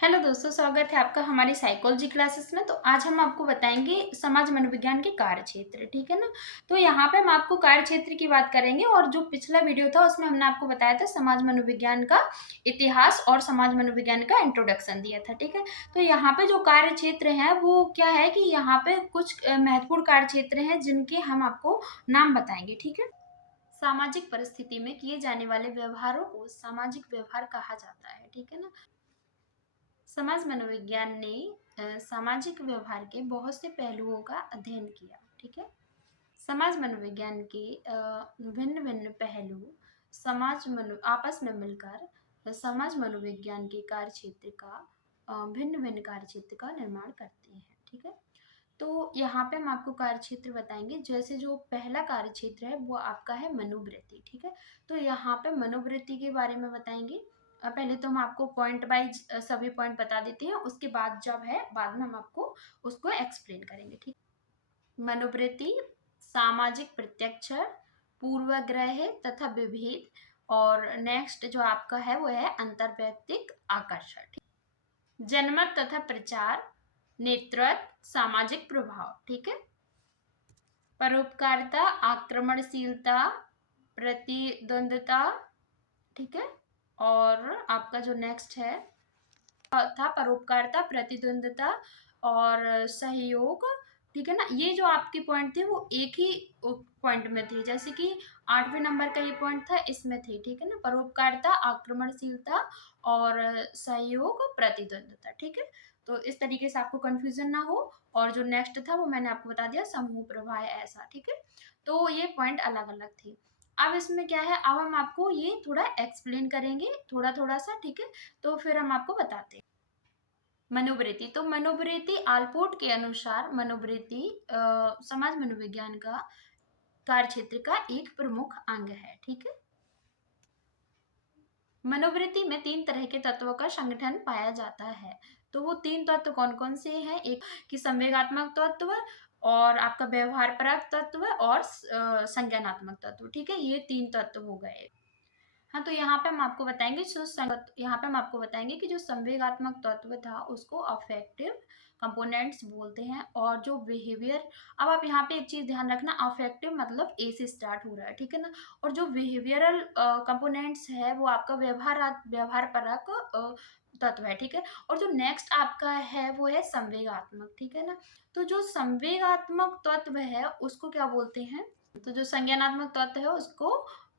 Hello दोस्तों, स्वागत है आपका हमारी साइकोलॉजी क्लासेस में। तो आज हम आपको बताएंगे समाज मनोविज्ञान के कार्य क्षेत्र। ठीक है ना। तो यहाँ पे हम आपको कार्य क्षेत्र की बात करेंगे और जो पिछला वीडियो था उसमें हमने आपको बताया था समाज मनोविज्ञान का इतिहास और समाज मनोविज्ञान का इंट्रोडक्शन दिया था। ठीक है। तो यहाँ पे जो कार्य क्षेत्र है वो क्या है कि यहाँ पे कुछ महत्वपूर्ण कार्य क्षेत्र हैं जिनके हम आपको नाम बताएंगे। ठीक है। सामाजिक परिस्थिति में किए जाने वाले व्यवहारों को सामाजिक व्यवहार कहा जाता है। ठीक है ना। समाज मनोविज्ञान ने सामाजिक व्यवहार के बहुत से पहलुओं का अध्ययन किया। ठीक है। समाज मनोविज्ञान के भिन्न भिन्न पहलू समाज मनो आपस में मिलकर समाज मनोविज्ञान के कार्य क्षेत्र का भिन्न भिन्न कार्य क्षेत्र का निर्माण करते हैं। ठीक है। तो यहाँ पे हम आपको कार्य क्षेत्र बताएंगे। जैसे जो पहला कार्य क्षेत्र है वो आपका है मनोवृत्ति। ठीक है। तो यहाँ पे मनोवृत्ति के बारे में बताएंगे। पहले तो हम आपको पॉइंट वाइज सभी पॉइंट बता देते हैं, उसके बाद जब है बाद में हम आपको उसको एक्सप्लेन करेंगे। ठीक। मनोवृत्ति सामाजिक प्रत्यक्षण, पूर्वाग्रह तथा विभेद, और नेक्स्ट जो आपका है वो है अंतर्वैयक्तिक आकर्षण। ठीक? जनमत तथा प्रचार, नेतृत्व, सामाजिक प्रभाव। ठीक है। परोपकारिता, आक्रमणशीलता, प्रतिद्वंद्विता। ठीक है। और आपका जो नेक्स्ट है था परोपकारिता, प्रतिद्वंद्विता और सहयोग। ठीक है ना। ये जो आपके पॉइंट थे वो एक ही पॉइंट में थे, जैसे कि 8वें नंबर का ये पॉइंट था इसमें थे। ठीक है ना। परोपकारिता, आक्रमणशीलता और सहयोग, प्रतिद्वंद्विता। ठीक है। तो इस तरीके से आपको कंफ्यूजन ना हो। और जो नेक्स्ट था वो मैंने आपको बता दिया, समूह प्रवाह ऐसा। ठीक है। तो ये पॉइंट अलग अलग थे। अब इसमें क्या है, अब हम आपको ये थोड़ा एक्सप्लेन करेंगे थोड़ा थोड़ा सा। ठीक है। तो फिर हम आपको बताते हैं। मनोवृत्ति, तो मनोवृत्ति आलपोर्ट के अनुसार मनोवृत्ति समाज मनोविज्ञान का कार्य क्षेत्र का एक प्रमुख अंग है। ठीक है। मनोवृत्ति में 3 तरह के तत्वों का संगठन पाया जाता है। तो वो 3 तत्व कौन कौन से हैं? एक कि संवेगात्मक तत्व, और आपका व्यवहार परक तत्व, और संज्ञानात्मक तत्व। ठीक है। ये 3 तत्व हो गए। हाँ, तो यहाँ पे हम आपको बताएंगे यहाँ पे हम आपको बताएंगे कि जो संवेगात्मक तत्व था उसको अफेक्टिव कंपोनेंट्स बोलते हैं, और जो बिहेवियर, अब आप यहाँ पे एक चीज ध्यान रखना, अफेक्टिव मतलब ए से स्टार्ट हो रहा है। ठीक है ना। और जो बिहेवियरल कंपोनेंट्स है वो आपका व्यवहार परक तत्व है। ठीक है। और जो नेक्स्ट आपका है वो है संवेगात्मक। ठीक है ना। तो जो संवेगात्मक तत्व है उसको क्या बोलते हैं? तो जो संज्ञानात्मक तत्व है उसको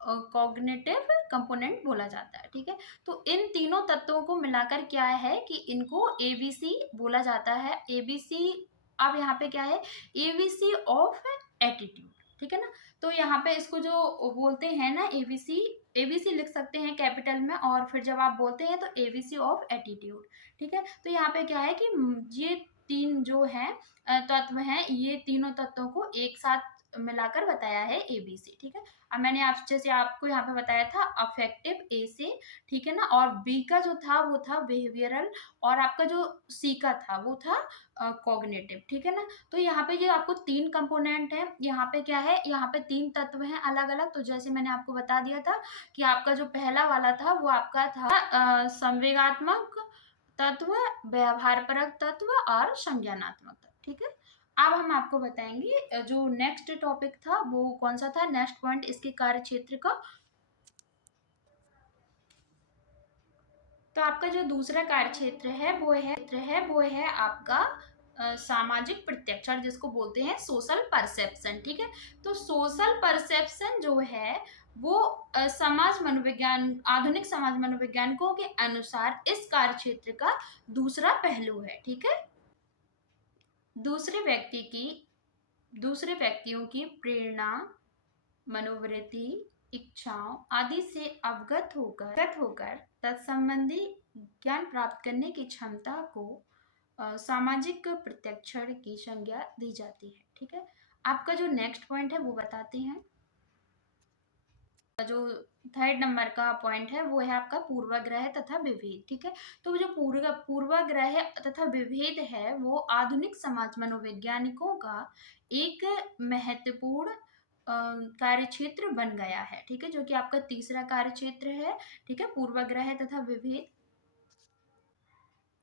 कॉग्निटिव कंपोनेंट बोला जाता है। ठीक है। तो इन तीनों तत्वों को मिलाकर क्या है कि इनको एबीसी बोला जाता है। एबीसी, अब यहाँ पे क्या है, एबीसी ऑफ एटीट्यूड। ठीक है ना। तो यहाँ पे इसको जो बोलते हैं ना एबीसी, एबीसी लिख सकते हैं कैपिटल में, और फिर जब आप बोलते हैं तो एबीसी ऑफ एटीट्यूड। ठीक है। तो यहाँ पे क्या है कि ये 3 जो है तत्व हैं, ये तीनों तत्वों को एक साथ मिलाकर बताया है एबीसी। ठीक है। अब मैंने आप जैसे आपको यहाँ पे बताया था अफेक्टिव ए से। ठीक है ना। और बी का जो था वो था बिहेवियरल, और आपका जो सी का था वो था कॉग्निटिव। ठीक है ना। तो यहाँ पे जो आपको 3 कंपोनेंट है, यहाँ पे क्या है, यहाँ पे 3 तत्व हैं अलग अलग। तो जैसे मैंने आपको बता दिया था कि आपका जो पहला वाला था वो आपका था संवेगात्मक तत्व, व्यवहारपरक तत्व और संज्ञानात्मक तत्व। ठीक है। अब हम आपको बताएंगे जो नेक्स्ट टॉपिक था वो कौन सा था, नेक्स्ट पॉइंट इसके कार्य क्षेत्र का। तो आपका जो दूसरा कार्य क्षेत्र है वो है आपका सामाजिक प्रत्यक्षण, जिसको बोलते हैं सोशल परसेप्शन। ठीक है। तो सोशल परसेप्शन जो है वो समाज मनोविज्ञान, आधुनिक समाज मनोवैज्ञानिकों के अनुसार इस कार्य क्षेत्र का दूसरा पहलू है। ठीक है। दूसरे व्यक्ति की दूसरे व्यक्तियों की प्रेरणा, मनोवृत्ति, इच्छाओं आदि से अवगत होकर तत्संबंधी ज्ञान प्राप्त करने की क्षमता को सामाजिक प्रत्यक्षण की संज्ञा दी जाती है। ठीक है। आपका जो नेक्स्ट पॉइंट है वो बताते हैं। जो 3rd नंबर का पॉइंट है वो है आपका पूर्वाग्रह तथा विभेद। ठीक है। तो जो पूर्वाग्रह तथा विभेद है वो आधुनिक समाज मनोवैज्ञानिकों का एक महत्वपूर्ण कार्य क्षेत्र बन गया है। ठीक है। जो कि आपका तीसरा कार्य क्षेत्र है। ठीक है। पूर्वाग्रह तथा विभेद।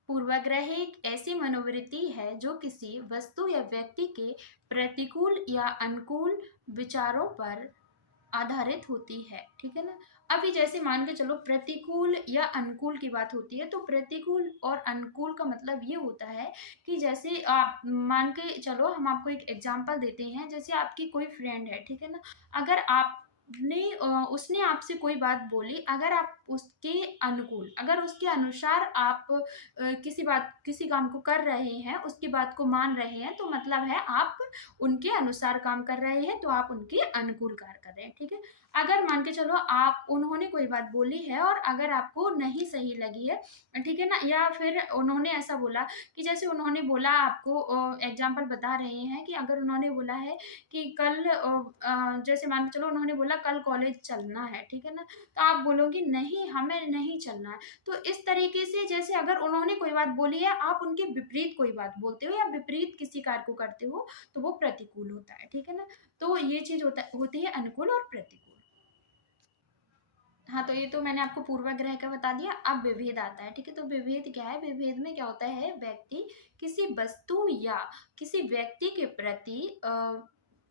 पूर्वाग्रह एक ऐसी मनोवृत्ति है जो किसी वस्तु या व्यक्ति के प्रतिकूल या अनुकूल विचारों पर आधारित होती है, ठीक है ना। अभी जैसे मान के चलो प्रतिकूल या अनुकूल की बात होती है, तो प्रतिकूल और अनुकूल का मतलब ये होता है कि जैसे आप मान के चलो, हम आपको एक एग्जांपल देते हैं। जैसे आपकी कोई फ्रेंड है, ठीक है ना। अगर आपने उसने आपसे कोई बात बोली, अगर आप उसके अनुकूल, अगर उसके अनुसार आप किसी काम को कर रहे हैं, उसकी बात को मान रहे हैं, तो मतलब है आप उनके अनुसार काम कर रहे हैं, तो आप उनके अनुकूल कार्य कर रहे हैं, ठीक है। अगर मान के चलो आप उन्होंने कोई बात बोली है और अगर आपको नहीं सही लगी है, ठीक है ना, या फिर उन्होंने ऐसा बोला कि जैसे उन्होंने बोला आपको, एग्जाम्पल बता रहे हैं कि अगर उन्होंने बोला है कि कल जैसे मान के चलो उन्होंने बोला कल कॉलेज चलना है, ठीक है ना, तो आप बोलोगे नहीं, हमें नहीं चलना है। तो इस तरीके से जैसे अगर उन्होंने कोई बात बोली है, आप उनके विपरीत कोई बात बोलते हो या विपरीत किसी कार्य को करते हो, तो वो प्रतिकूल होता है, ठीक है ना। तो ये चीज होती है अनुकूल और प्रतिकूल। हाँ, तो ये तो मैंने आपको पूर्वाग्रह का बता दिया। अब विभेद आता है, ठीक है। तो विभेद क्या है? विभेद में क्या होता है, व्यक्ति किसी वस्तु या किसी व्यक्ति के प्रति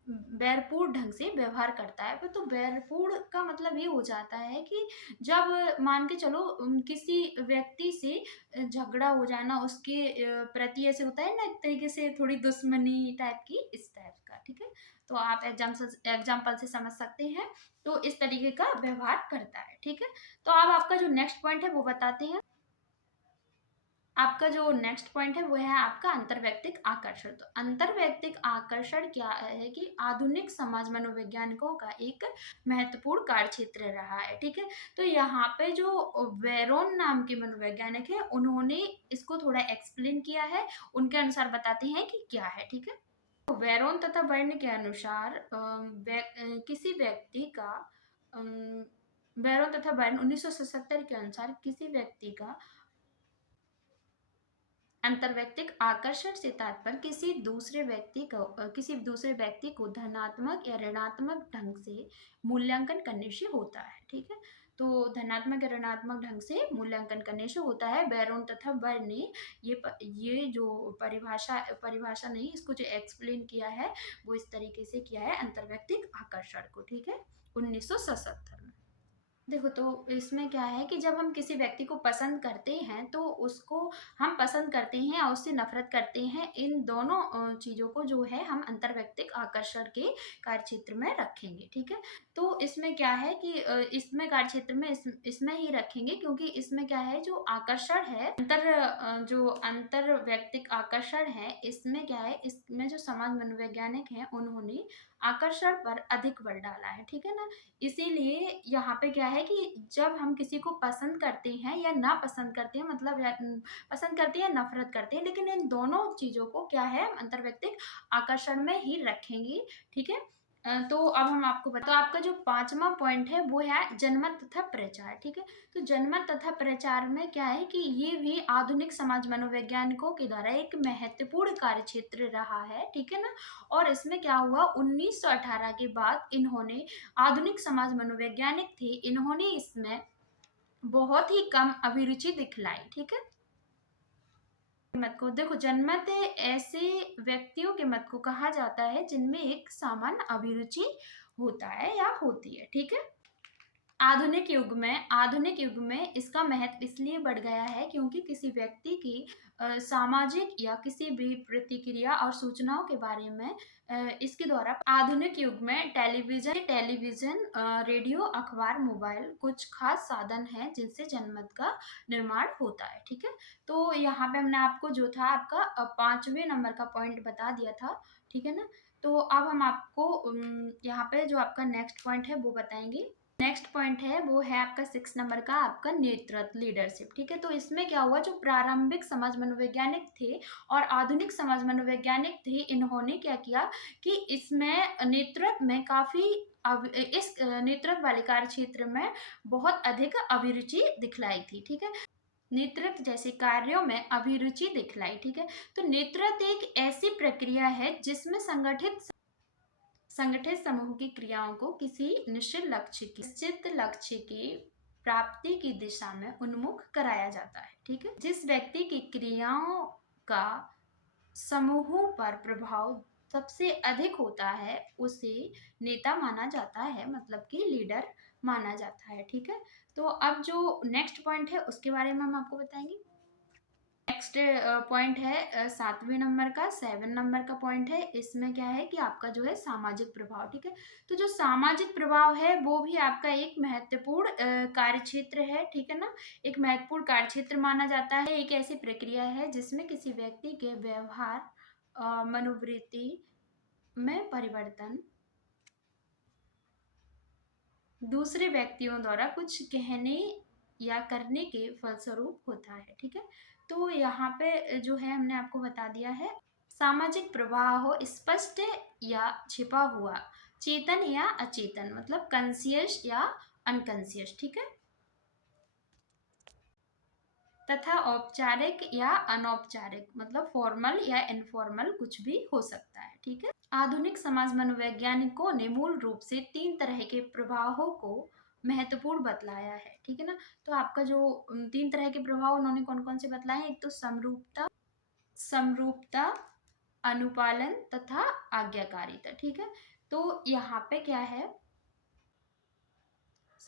बैरपूर्ण ढंग से व्यवहार करता है। तो बैरपूर्ण का मतलब ये हो जाता है कि जब मान के चलो किसी व्यक्ति से झगड़ा हो जाना, उसके प्रति ऐसे होता है ना, एक तरीके से थोड़ी दुश्मनी टाइप की, इस टाइप का, ठीक है। तो आप एग्जाम्पल से समझ सकते हैं। तो इस तरीके का व्यवहार करता है, ठीक है। तो अब आपका जो नेक्स्ट पॉइंट है वो बताते हैं। आपका जो नेक्स्ट पॉइंट है वो है आपका अंतर्वैयक्तिक आकर्षण। तो अंतर्वैयक्तिक आकर्षण क्या है कि आधुनिक समाज मनोवैज्ञानिकों का एक महत्वपूर्ण कार्य क्षेत्र रहा है, ठीक है। तो यहाँ पे जो वेरोन नाम के मनोवैज्ञानिक है, उन्होंने इसको थोड़ा एक्सप्लेन किया है। उनके अनुसार बताते हैं कि क्या है, ठीक है। तो वेरोन तथा बर्न के अनुसार किसी व्यक्ति का अम, बैरोन तथा बर्न 1977 के अनुसार किसी व्यक्ति का अंतर्वैयक्तिक आकर्षण से तात्पर्य किसी दूसरे व्यक्ति को धनात्मक या ऋणात्मक ढंग से मूल्यांकन करने से होता है, ठीक है। तो धनात्मक या ऋणात्मक ढंग से मूल्यांकन करने से होता है। बैरोन तथा बर्न ने ये जो परिभाषा नहीं, इसको जो एक्सप्लेन किया है वो इस तरीके से किया है, अंतर्वैयक्तिक आकर्षण को, ठीक है, 1977 में। देखो, तो इसमें क्या है कि जब हम किसी व्यक्ति को पसंद करते हैं, तो उसको हम पसंद करते हैं और उससे नफरत करते हैं, इन दोनों चीज़ों को जो है हम अंतर्वैयक्तिक आकर्षण के कार्यक्षेत्र में रखेंगे, ठीक है। तो इसमें क्या है कि इसमें कार्यक्षेत्र में इसमें ही रखेंगे, क्योंकि इसमें क्या है, जो आकर्षण है, जो अंतर्वैयक्तिक आकर्षण है, इसमें क्या है, इसमें जो समाज मनोवैज्ञानिक हैं, उन्होंने आकर्षण पर अधिक बल डाला है, ठीक है ना। इसीलिए यहाँ पे क्या है कि जब हम किसी को पसंद करते हैं या ना पसंद करते हैं, मतलब पसंद करते हैं या नफरत करते हैं, लेकिन इन दोनों चीज़ों को क्या है, अंतर्वैयक्तिक आकर्षण में ही रखेंगे, ठीक है। तो अब हम आपको तो आपका जो पांचवा पॉइंट है वो है जनमत तथा प्रचार, ठीक है। तो जनमत तथा प्रचार में क्या है कि ये भी आधुनिक समाज मनोवैज्ञानिकों के द्वारा एक महत्वपूर्ण कार्य क्षेत्र रहा है, ठीक है ना। और इसमें क्या हुआ, 1918 के बाद इन्होंने, आधुनिक समाज मनोवैज्ञानिक थे, इन्होंने इसमें बहुत ही कम अभिरुचि दिखलाई, ठीक है। मत को देखो, जनमत ऐसे व्यक्तियों के मत को कहा जाता है जिनमें एक सामान्य अभिरुचि होता है या होती है, ठीक है। आधुनिक युग में इसका महत्व इसलिए बढ़ गया है क्योंकि किसी व्यक्ति की सामाजिक या किसी भी प्रतिक्रिया और सूचनाओं के बारे में इसके द्वारा, आधुनिक युग में टेलीविजन, रेडियो, अखबार, मोबाइल कुछ खास साधन हैं जिनसे जनमत का निर्माण होता है, ठीक है। तो यहाँ पे हमने आपको जो था आपका पांचवें नंबर का पॉइंट बता दिया था, ठीक है ना। तो अब हम आपको यहाँ पे जो आपका नेक्स्ट पॉइंट है वो बताएंगे। नेक्स्ट पॉइंट है वो है आपका 6 नंबर का, आपका नेतृत्व, लीडरशिप, ठीक है। तो इसमें क्या हुआ, जो प्रारंभिक समाज मनोवैज्ञानिक थे और आधुनिक समाज मनोवैज्ञानिक थे, इन्होंने क्या किया कि इसमें नेतृत्व में काफी इस नेतृत्व वाले कार्य क्षेत्र में बहुत अधिक अभिरुचि दिखलाई थी, ठीक है। नेतृत्व जैसे कार्यों में अभिरुचि दिखलाई, ठीक है। तो नेतृत्व एक ऐसी प्रक्रिया है जिसमें संगठित समूह की क्रियाओं को किसी निश्चित लक्ष्य की प्राप्ति की दिशा में उन्मुख कराया जाता है। ठीक है, जिस व्यक्ति की क्रियाओं का समूहों पर प्रभाव सबसे अधिक होता है उसे नेता माना जाता है, मतलब कि लीडर माना जाता है। ठीक है, तो अब जो नेक्स्ट पॉइंट है उसके बारे में हम आपको बताएंगे। नेक्स्ट पॉइंट है 7वें नंबर का, 7 नंबर का पॉइंट है। इसमें क्या है कि आपका जो है सामाजिक प्रभाव। ठीक है, तो जो सामाजिक प्रभाव है वो भी आपका एक महत्वपूर्ण कार्य क्षेत्र है। ठीक है ना, एक महत्वपूर्ण कार्य क्षेत्र माना जाता है। एक ऐसी प्रक्रिया है जिसमें किसी व्यक्ति के व्यवहार, मनोवृत्ति में परिवर्तन दूसरे व्यक्तियों द्वारा कुछ कहने या करने के फलस्वरूप होता है। ठीक है, तो यहाँ पे जो है हमने आपको बता दिया है। सामाजिक प्रवाह स्पष्ट या छिपा हुआ, चेतन या अचेतन, मतलब कॉन्शियस या अनकॉन्शियस। ठीक है, तथा औपचारिक या अनौपचारिक, मतलब फॉर्मल या इनफॉर्मल, कुछ भी हो सकता है। ठीक है, आधुनिक समाज मनोवैज्ञानिकों ने मूल रूप से 3 तरह के प्रभावों को महत्वपूर्ण बतलाया है। ठीक है ना, तो आपका जो 3 तरह के प्रभाव उन्होंने कौन कौन से बतलाए हैं, एक तो समरूपता, अनुपालन तथा आज्ञाकारिता। ठीक है, तो यहाँ पे क्या है,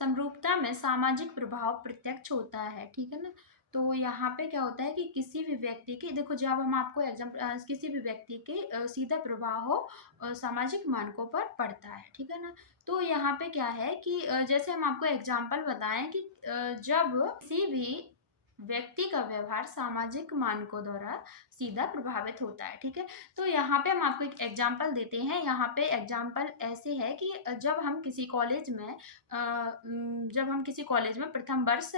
समरूपता में सामाजिक प्रभाव प्रत्यक्ष होता है। ठीक है ना, तो यहाँ पे क्या होता है कि किसी भी व्यक्ति के, देखो जब हम आपको एग्जाम्पल, किसी भी व्यक्ति के सीधा प्रभाव सामाजिक मानकों पर पड़ता है। ठीक है ना, तो यहाँ पे क्या है कि जैसे हम आपको एग्जाम्पल बताएं कि जब किसी भी व्यक्ति का व्यवहार सामाजिक मानकों द्वारा सीधा प्रभावित होता है। ठीक है, तो यहाँ पे हम आपको एक एग्जाम्पल देते हैं। यहाँ पे एग्जाम्पल ऐसे है कि जब हम किसी कॉलेज में प्रथम वर्ष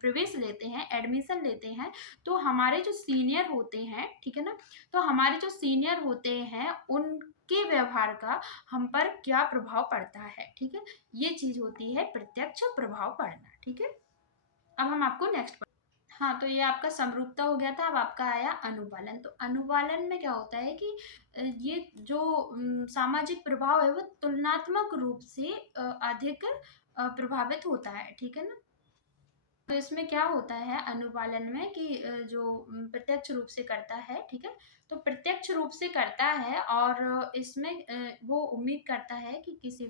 प्रवेश लेते हैं, एडमिशन लेते हैं, तो हमारे जो सीनियर होते हैं, ठीक है ना, तो हमारे जो सीनियर होते हैं उनके व्यवहार का हम पर क्या प्रभाव पड़ता है। ठीक है, ये चीज होती है प्रत्यक्ष प्रभाव पड़ना। ठीक है, अब हम आपको नेक्स्ट, हाँ, तो ये आपका समरूपता हो गया था। अब आपका आया अनुपालन। तो अनुपालन में क्या होता है कि ये जो सामाजिक प्रभाव है वो तुलनात्मक रूप से अधिक प्रभावित होता है। ठीक है ना, तो इसमें क्या होता है अनुपालन में कि जो प्रत्यक्ष रूप से करता है। ठीक है, तो प्रत्यक्ष रूप से करता है और इसमें वो उम्मीद करता है कि किसी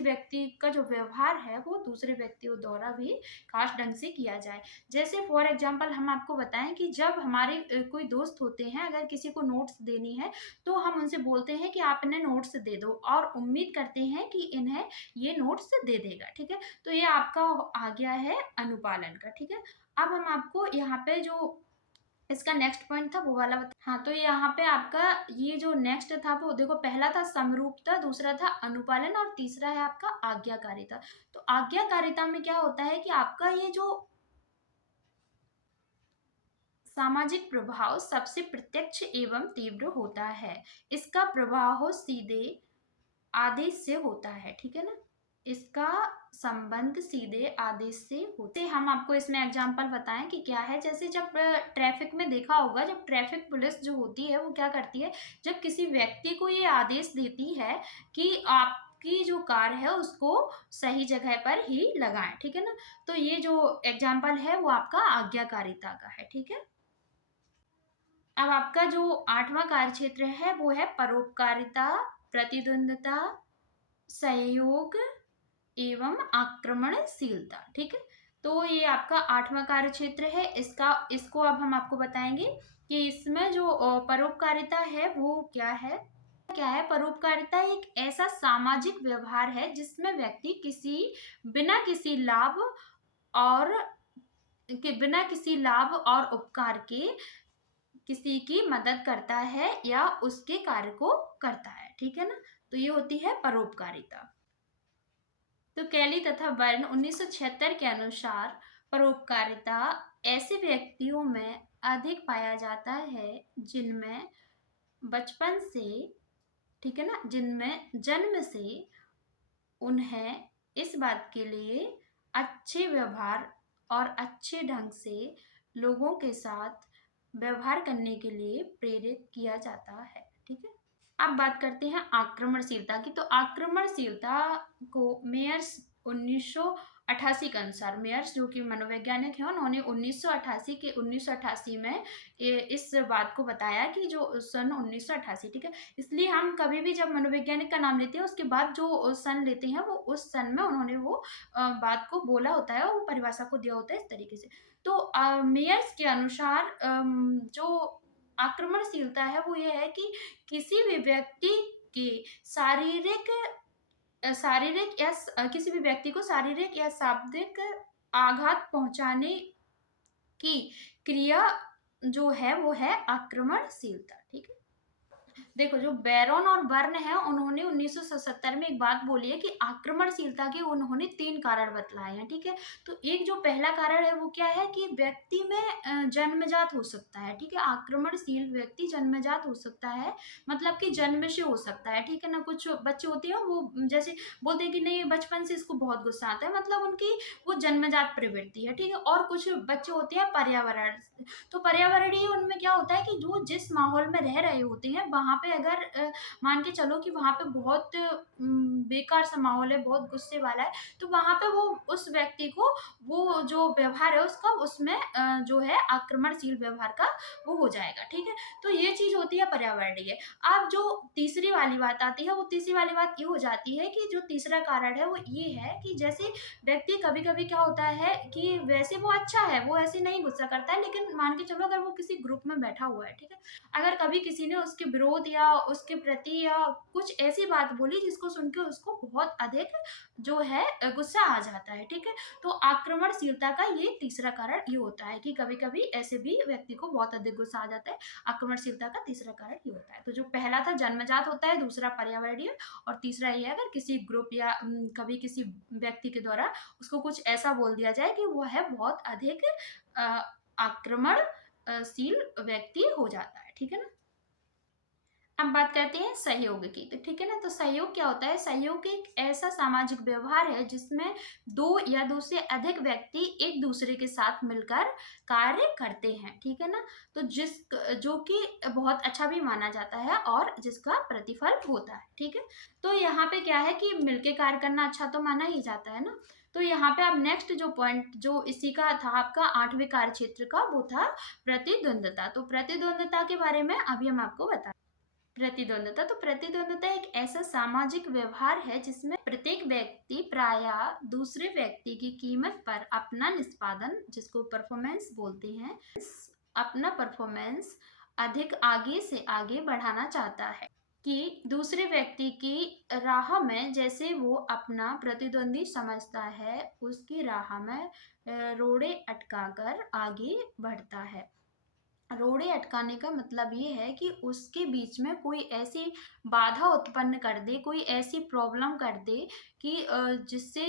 व्यक्ति का जो व्यवहार है वो दूसरे व्यक्तियों द्वारा भी खास ढंग से किया जाए। जैसे फॉर एग्जांपल हम आपको बताएं कि जब हमारे कोई दोस्त होते हैं, अगर किसी को नोट्स देनी है तो हम उनसे बोलते हैं कि आप इन्हें नोट्स दे दो और उम्मीद करते हैं कि इन्हें ये नोट्स दे देगा। ठीक है, तो ये आपका आ गया है अनुपालन का। ठीक है, अब हम आपको यहाँ पे जो इसका नेक्स्ट पॉइंट था वो वाला हाँ, तो यहाँ पे आपका ये जो नेक्स्ट था वो देखो, पहला था समरूपता, दूसरा था अनुपालन और तीसरा है आपका आज्ञाकारिता। तो आज्ञाकारिता में क्या होता है कि आपका ये जो सामाजिक प्रभाव सबसे प्रत्यक्ष एवं तीव्र होता है। इसका प्रभाव सीधे आदेश से होता है। ठीक है ना, इसका संबंध सीधे आदेश से होते। हम आपको इसमें एग्जांपल बताएं कि क्या है। जैसे जब ट्रैफिक में देखा होगा, जब ट्रैफिक पुलिस जो होती है वो क्या करती है, जब किसी व्यक्ति को ये आदेश देती है कि आपकी जो कार है उसको सही जगह पर ही लगाएं। ठीक है ना, तो ये जो एग्जाम्पल है वो आपका आज्ञाकारिता का है। ठीक है, अब आपका जो 8वां कार्य क्षेत्र है वो है परोपकारिता, प्रतिद्वंदता, सहयोग एवं आक्रमणशीलता। ठीक है, तो ये आपका 8वां कार्य क्षेत्र है। इसको अब हम आपको बताएंगे कि इसमें जो परोपकारिता है वो क्या है। परोपकारिता एक ऐसा सामाजिक व्यवहार है जिसमें व्यक्ति और बिना किसी लाभ और उपकार के किसी की मदद करता है या उसके कार्य को करता है। ठीक है ना, तो ये होती है परोपकारिता। तो कैली तथा बर्न 1976 के अनुसार परोपकारिता ऐसे व्यक्तियों में अधिक पाया जाता है जिनमें बचपन से, ठीक है ना, जिनमें जन्म से उन्हें इस बात के लिए अच्छे व्यवहार और अच्छे ढंग से लोगों के साथ व्यवहार करने के लिए प्रेरित किया जाता है। ठीक है, अब बात करते हैं आक्रमणशीलता की। तो आक्रमणशीलता को मेयर्स 1988 के अनुसार मेयर्स जो कि मनोवैज्ञानिक हैं, उन्होंने 1988 में इस बात को बताया कि जो सन 1988, ठीक है। इसलिए हम कभी भी जब मनोवैज्ञानिक का नाम लेते हैं उसके बाद जो सन लेते हैं वो उस सन में उन्होंने वो बात को बोला होता है, वो परिभाषा को दिया होता है इस तरीके से। तो मेयर्स के अनुसार जो आक्रमणशीलता है वो ये है कि किसी भी व्यक्ति की शारीरिक या किसी भी व्यक्ति को शारीरिक या शाब्दिक आघात पहुंचाने की क्रिया जो है वो है आक्रमणशीलता, ठीक है। देखो, जो बैरन और बर्न है उन्होंने 1977 में एक बात बोली है कि आक्रमणशीलता के उन्होंने 3 कारण बतलाए हैं, ठीक है। तो एक जो पहला कारण है वो क्या है कि व्यक्ति में जन्मजात हो सकता है, ठीक है। आक्रमणशील व्यक्ति जन्मजात हो सकता है, मतलब कि जन्म से हो सकता है, ठीक है ना। कुछ बच्चे होते हैं वो जैसे बोलते हैं कि नहीं बचपन से इसको बहुत गुस्सा आता है, मतलब उनकी वो जन्मजात प्रवृत्ति है, ठीक है। और कुछ बच्चे होते हैं पर्यावरण, तो पर्यावरणीय उनमें क्या होता है कि जो जिस माहौल में रह रहे होते हैं वहाँ पे अगर मान के चलो कि वहाँ पे बहुत बेकार सा माहौल है, बहुत गुस्से वाला है, तो वहाँ पे वो उस व्यक्ति को वो जो व्यवहार है उसका उसमें जो है आक्रमणशील व्यवहार का वो हो जाएगा, ठीक है। तो ये चीज होती है पर्यावरणीय। अब जो तीसरी वाली बात आती है, वो तीसरी वाली बात ये हो जाती है कि जो तीसरा कारण है वो ये है कि जैसे व्यक्ति कभी कभी क्या होता है कि वैसे वो अच्छा है, वो ऐसे नहीं गुस्सा करता है, लेकिन मान के चलो अगर वो किसी ग्रुप में बैठा हुआ है, ठीक है, अगर कभी किसी ने उसके विरोध या उसके प्रति या कुछ ऐसी बात बोली जिसको सुन के उसको बहुत अधिक जो है गुस्सा आ जाता है, ठीक है। तो आक्रमणशीलता का ये तीसरा कारण ये होता है कि कभी कभी ऐसे भी व्यक्ति को बहुत अधिक गुस्सा आ जाता है। आक्रमणशीलता का तीसरा कारण ये होता है। तो जो पहला था जन्मजात होता है, दूसरा पर्यावरणीय, और तीसरा ये है अगर किसी ग्रुप या कभी किसी व्यक्ति के द्वारा उसको कुछ ऐसा बोल दिया जाए कि वो है बहुत अधिक आक्रमणशील व्यक्ति हो जाता है, ठीक है ना। अब बात करते हैं सहयोग की, तो ठीक है ना। तो सहयोग क्या होता है? सहयोग एक ऐसा सामाजिक व्यवहार है जिसमें दो या दो से अधिक व्यक्ति एक दूसरे के साथ मिलकर कार्य करते हैं, ठीक है ना। तो जो कि बहुत अच्छा भी माना जाता है और जिसका प्रतिफल होता है, ठीक है। तो यहाँ पे क्या है कि मिलके कार्य करना अच्छा तो माना ही जाता है ना। तो यहाँ पे अब नेक्स्ट जो पॉइंट जो इसी का था आपका 8वें कार्य क्षेत्र का, वो था प्रतिद्वंदता। तो प्रतिद्वंदता के बारे में अभी हम आपको बता प्रतिद्वंदता। तो प्रतिद्वंदता एक ऐसा सामाजिक व्यवहार है जिसमें प्रत्येक व्यक्ति प्रायः दूसरे व्यक्ति की कीमत पर अपना निष्पादन, जिसको परफॉर्मेंस बोलते हैं, अपना परफॉर्मेंस अधिक आगे से आगे बढ़ाना चाहता है कि दूसरे व्यक्ति की राह में जैसे वो अपना प्रतिद्वंदी समझता है उसकी राह में रोड़े अटकाकर आगे बढ़ता है। रोड़े अटकाने का मतलब ये है कि उसके बीच में कोई ऐसी बाधा उत्पन्न कर दे, कोई ऐसी प्रॉब्लम कर दे कि जिससे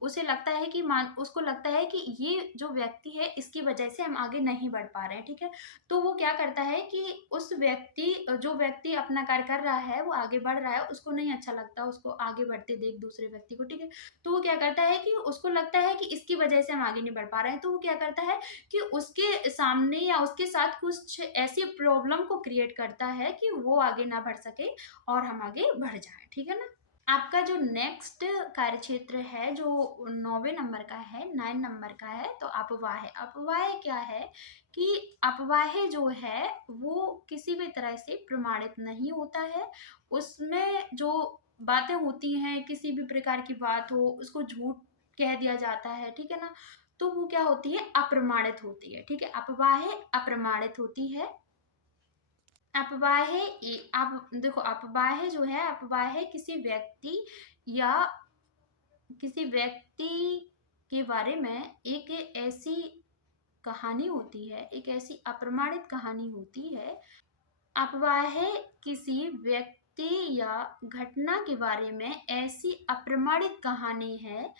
उसे लगता है कि मान उसको लगता है कि ये जो व्यक्ति है इसकी वजह से हम आगे नहीं बढ़ पा रहे हैं, ठीक है। तो वो क्या करता है कि उस व्यक्ति जो व्यक्ति अपना कार्य कर रहा है वो आगे बढ़ रहा है, उसको नहीं अच्छा लगता उसको आगे बढ़ते देख दूसरे व्यक्ति को, ठीक है। तो वो क्या करता है कि उसको लगता है कि इसकी वजह से हम आगे नहीं बढ़ पा रहे हैं, तो वो क्या करता है कि उसके सामने या उसके साथ कुछ ऐसी प्रॉब्लम को क्रिएट करता है कि वो आगे ना बढ़ सके और हम आगे बढ़ जाए, ठीक है ना। आपका जो नेक्स्ट कार्य क्षेत्र है जो 9वें नंबर का है, 9 नंबर का है, तो अपवाह। अपवाह क्या है कि अपवाह जो है वो किसी भी तरह से प्रमाणित नहीं होता है। उसमें जो बातें होती हैं, किसी भी प्रकार की बात हो उसको झूठ कह दिया जाता है, ठीक है ना। तो वो क्या होती है? अप्रमाणित होती है, ठीक है। अपवाह अप्रमाणित होती है। अपवाह आप देखो, अपवाह जो है, अपवाह किसी व्यक्ति या किसी व्यक्ति के बारे में एक ऐसी कहानी होती है, एक ऐसी अप्रमाणित कहानी होती है। अपवाह किसी व्यक्ति या घटना के बारे में ऐसी अप्रमाणित कहानी है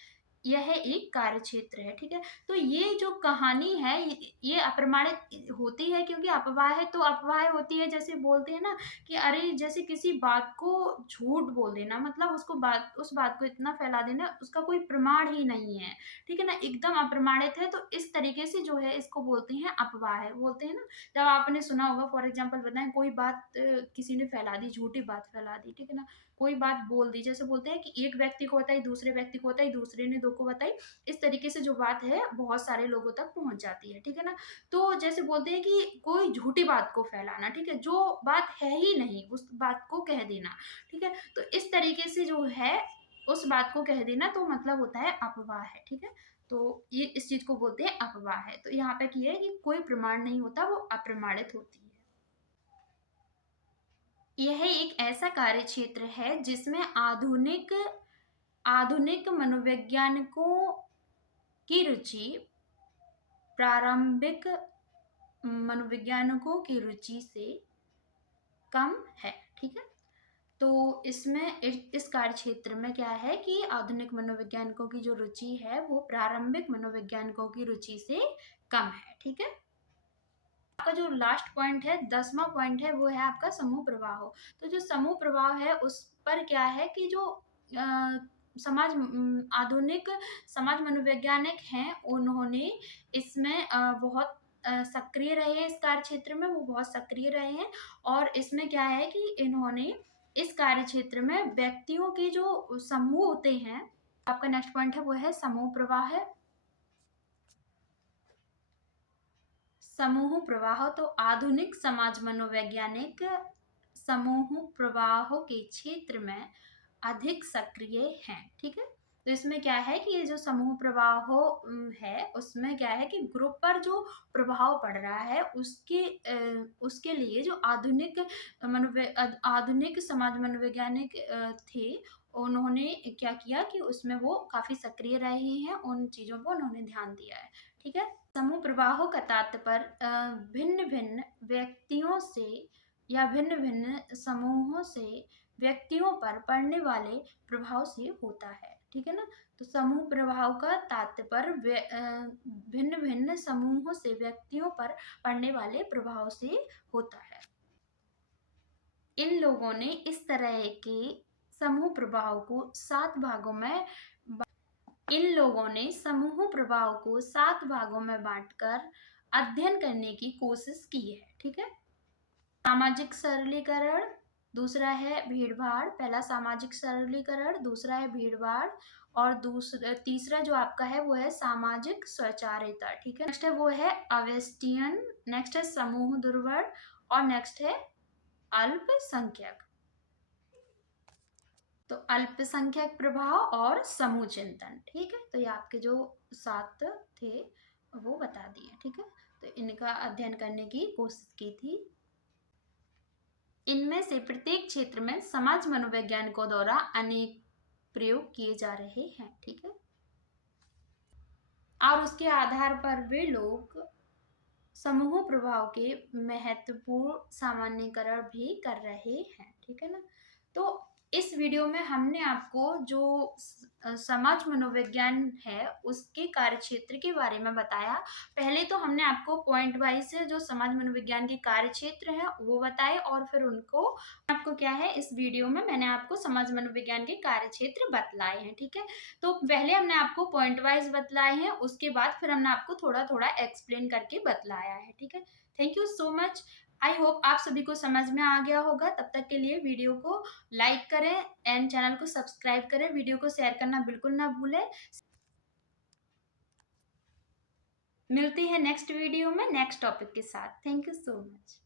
यह एक कार्य क्षेत्र है, ठीक है। तो ये जो कहानी है ये अप्रमाणित होती है, क्योंकि अफवाह तो अफवाह होती है, जैसे बोलते हैं ना कि अरे जैसे किसी बात को झूठ बोल देना, मतलब उस बात को इतना फैला देना, उसका कोई प्रमाण ही नहीं है, ठीक है ना, एकदम अप्रमाणित है। तो इस तरीके से जो है इसको बोलते हैं अफवाह, बोलते हैं ना। जब आपने सुना होगा, फॉर एग्जाम्पल बताएं, कोई बात किसी ने फैला दी, झूठी बात फैला दी, ठीक है ना, कोई बात बोल दी, जैसे बोलते हैं कि एक व्यक्ति को बताई, दूसरे व्यक्ति को बताई, दूसरे ने दो को बताई, इस तरीके से जो बात है बहुत सारे लोगों तक पहुंच जाती है, ठीक है ना। तो जैसे बोलते हैं कि कोई झूठी बात को फैलाना, ठीक है, जो बात है ही नहीं उस बात को कह देना, ठीक है। तो इस तरीके से जो है उस बात को कह देना, तो मतलब होता है अफवाह है, ठीक है। तो ये इस चीज को बोलते हैं अफवाह है। तो यहाँ पे क्या है कि कोई प्रमाण नहीं होता, वो अप्रमाणित होती है। यह एक ऐसा कार्य क्षेत्र है जिसमें आधुनिक मनोवैज्ञानिकों की रुचि प्रारंभिक मनोवैज्ञानिकों की रुचि से कम है, ठीक है। तो इसमें इस कार्य क्षेत्र में क्या है कि आधुनिक मनोवैज्ञानिकों की जो रुचि है वो प्रारंभिक मनोवैज्ञानिकों की रुचि से कम है, ठीक है। आपका जो लास्ट पॉइंट है, 10वां पॉइंट है, वो है आपका समूह प्रवाह। तो जो समूह प्रवाह है उस पर क्या है कि जो आधुनिक समाज मनोवैज्ञानिक हैं, उन्होंने इसमें बहुत सक्रिय रहे हैं, इस कार्य क्षेत्र में वो बहुत सक्रिय रहे हैं। और इसमें क्या है कि इन्होंने इस कार्य क्षेत्र में व्यक्तियों के जो समूह होते हैं, आपका नेक्स्ट पॉइंट है वो है समूह प्रवाह है। समूह प्रवाह, तो आधुनिक समाज मनोवैज्ञानिक समूह प्रवाहों के क्षेत्र में अधिक सक्रिय हैं, ठीक है। तो इसमें क्या है कि ये जो समूह प्रवाह है उसमें क्या है कि ग्रुप पर जो प्रभाव पड़ रहा है उसके लिए जो आधुनिक समाज मनोवैज्ञानिक थे, उन्होंने क्या किया कि उसमें वो काफी सक्रिय रहे हैं, उन चीजों पर उन्होंने ध्यान दिया है, ठीक है। समूह प्रवाहों का तात्पर्य भिन्न भिन्न व्यक्तियों से या भिन्न भिन्न समूहों से व्यक्तियों पर पड़ने वाले प्रभाव से होता है, ठीक है ना। तो समूह प्रभाव का तात्पर्य भिन्न भिन्न समूहों से व्यक्तियों पर पड़ने वाले प्रभाव से होता है। इन लोगों ने इस तरह के समूह प्रभाव को 7 भागों में बांटकर अध्ययन करने की कोशिश की है, ठीक है। सामाजिक सरलीकरण, दूसरा है भीड़-भाड़। पहला सामाजिक सरलीकरण, दूसरा है भीड़-भाड़, और तीसरा जो आपका है वो है सामाजिक स्वचारिता, ठीक है। नेक्स्ट है वो है अवेस्टियन, नेक्स्ट है समूह दुर्बल, और नेक्स्ट है अल्पसंख्यक। तो अल्पसंख्यक प्रभाव और समूह चिंतन, ठीक है। तो ये आपके जो 7 थे वो बता दिए, ठीक है। तो इनका अध्ययन करने की कोशिश की थी। इनमें से प्रत्येक क्षेत्र में समाज मनोवैज्ञानिकों द्वारा अनेक प्रयोग किए जा रहे हैं, ठीक है। और उसके आधार पर वे लोग समूह प्रभाव के महत्वपूर्ण सामान्यीकरण भी कर रहे हैं, ठीक है ना। तो इस वीडियो में हमने आपको जो समाज मनोविज्ञान है उसके कार्य क्षेत्र के बारे में बताया। पहले तो हमने आपको पॉइंट वाइज जो समाज मनोविज्ञान के कार्य क्षेत्र है वो बताए, और फिर उनको आपको क्या है इस वीडियो में मैंने आपको समाज मनोविज्ञान के कार्य क्षेत्र बतलाए हैं, ठीक है। तो पहले हमने आपको पॉइंट वाइज बतलाए हैं, उसके बाद फिर हमने आपको थोड़ा थोड़ा एक्सप्लेन करके बतलाया है, ठीक है। Thank you so much. I hope आप सभी को समझ में आ गया होगा। तब तक के लिए वीडियो को लाइक करें एंड चैनल को सब्सक्राइब करें, वीडियो को शेयर करना बिल्कुल ना भूलें। मिलती है नेक्स्ट वीडियो में नेक्स्ट टॉपिक के साथ। Thank you so much.